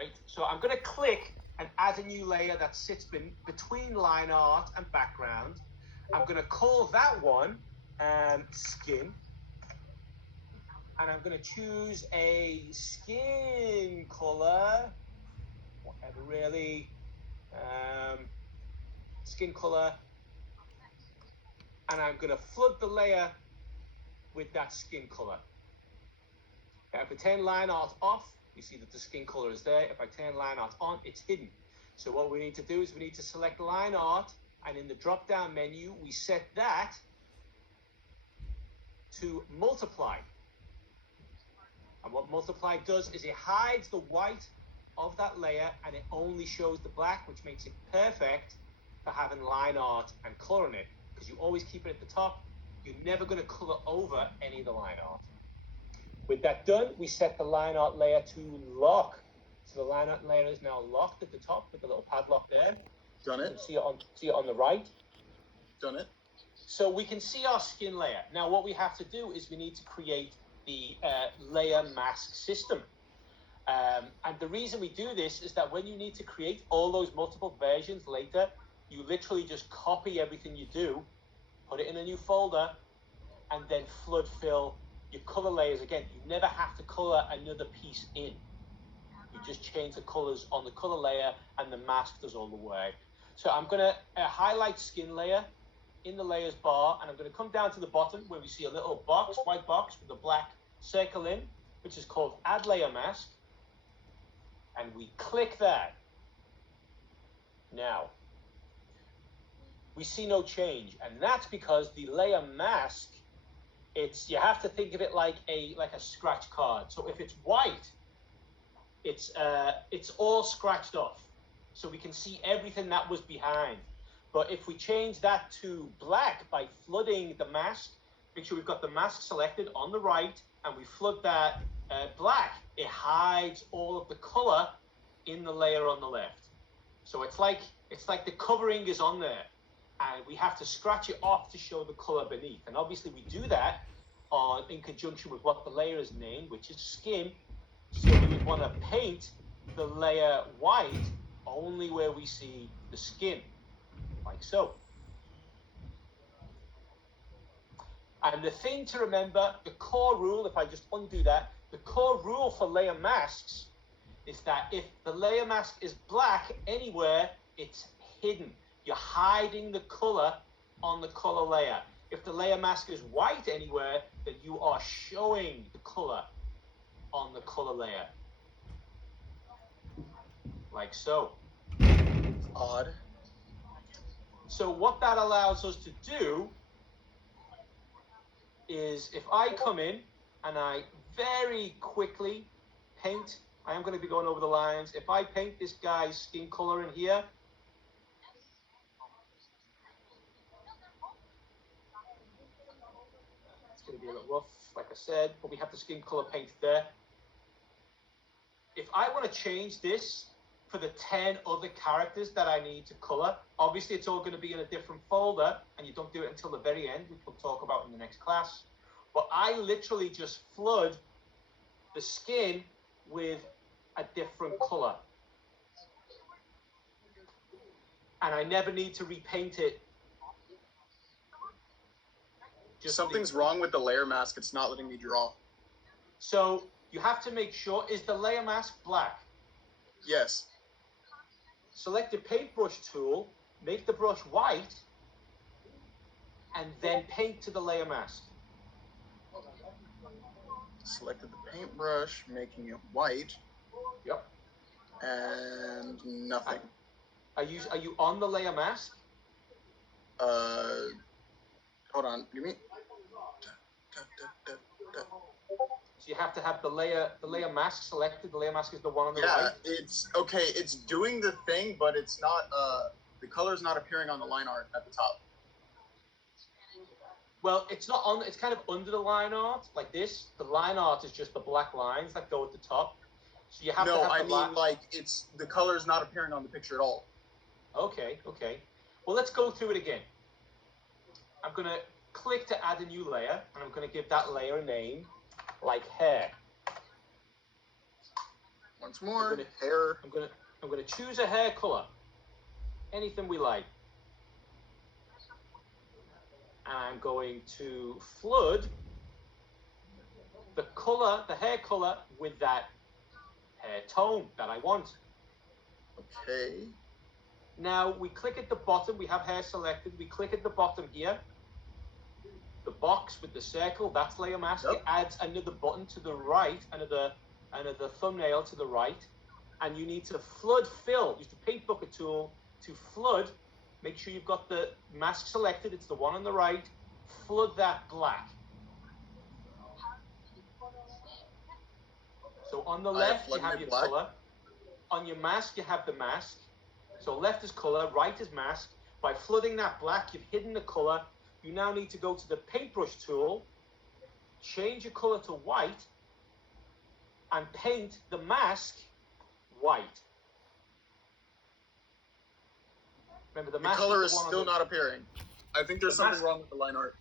Great. So I'm going to click and add a new layer that sits between line art and background. I'm going to call that one skin. And I'm going to choose a skin color, whatever really, skin color. And I'm going to flood the layer with that skin color. Now, if I turn line art off, you see that the skin color is there. If I turn line art on, it's hidden. So what we need to do is we need to select line art, and in the drop down menu, we set that to multiply. And what multiply does is it hides the white of that layer and it only shows the black, which makes it perfect for having line art and color in it, because you always keep it at the top. You're never going to color over any of the line art. With that done, we set the line art layer to lock. So the line art layer is now locked at the top with the little padlock there. Done it. You can see it on the right. Done it. So we can see our skin layer. Now what we have to do is we need to create the layer mask system. And the reason we do this is that when you need to create all those multiple versions later, you literally just copy everything you do, put it in a new folder, and then flood fill your color layers again. You never have to color another piece in. You just change the colors on the color layer and the mask does all the work. So I'm going to highlight skin layer in the layers bar, and I'm going to come down to the bottom where we see a little box, white box with a black circle in, which is called add layer mask, and we click that. Now we see no change, and that's because the layer mask, you have to think of it like a scratch card. So if it's white, it's all scratched off, so we can see everything that was behind. But if we change that to black by flooding the mask, make sure we've got the mask selected on the right, and we flood that black, it hides all of the color in the layer on the left. So it's like the covering is on there, and we have to scratch it off to show the color beneath. And obviously we do that in conjunction with what the layer is named, which is skin. So we would want to paint the layer white only where we see the skin, like so. And the thing to remember, the core rule, if I just undo that, the core rule for layer masks is that if the layer mask is black anywhere, it's hidden. You're hiding the color on the color layer. If the layer mask is white anywhere, then you are showing the color on the color layer. Like so. Odd. So what that allows us to do is if I come in and I very quickly paint, I am going to be going over the lines. If I paint this guy's skin color in here, it's going to be a little rough, like I said, but we have the skin color painted there. If I want to change this for the 10 other characters that I need to color, obviously it's all going to be in a different folder, and you don't do it until the very end, which we'll talk about in the next class. But I literally just flood the skin with a different color. And I never need to repaint it. Something's wrong with the layer mask. It's not letting me draw. So you have to make sure, is the layer mask black? Yes. Select your paintbrush tool, make the brush white, and then paint to the layer mask. Selected the paintbrush, making it white. Yep. And nothing. Are you on the layer mask? Hold on. Give me. So you have to have the layer mask selected. The layer mask is the one on the right. Yeah, it's okay. It's doing the thing, but it's not. The color's not appearing on the line art at the top. Well, it's not on. It's kind of under the line art, like this. The line art is just the black lines that go at the top. So you have to have No, I mean like it's the color's not appearing on the picture at all. Okay. Well, let's go through it again. I'm gonna click to add a new layer, and I'm gonna give that layer a name, like hair. Once more, gonna- hair. I'm gonna choose a hair color. Anything we like. And I'm going to flood the color, the hair color, with that hair tone that I want. Okay. Now we click at the bottom, we have hair selected, we click at the bottom here. The box with the circle, that's layer mask. Yep. It adds another button to the right, another thumbnail to the right. And you need to flood fill, use the paint bucket tool to flood. Make sure you've got the mask selected, it's the one on the right. Flood that black. So on the left, you have your color. On your mask, you have the mask. So left is color, right is mask. By flooding that black, you've hidden the color. You now need to go to the paintbrush tool, change your color to white, and paint the mask white. Remember, the The mask color is is the one still on the, not appearing. I think there's The something mask- wrong with the line art.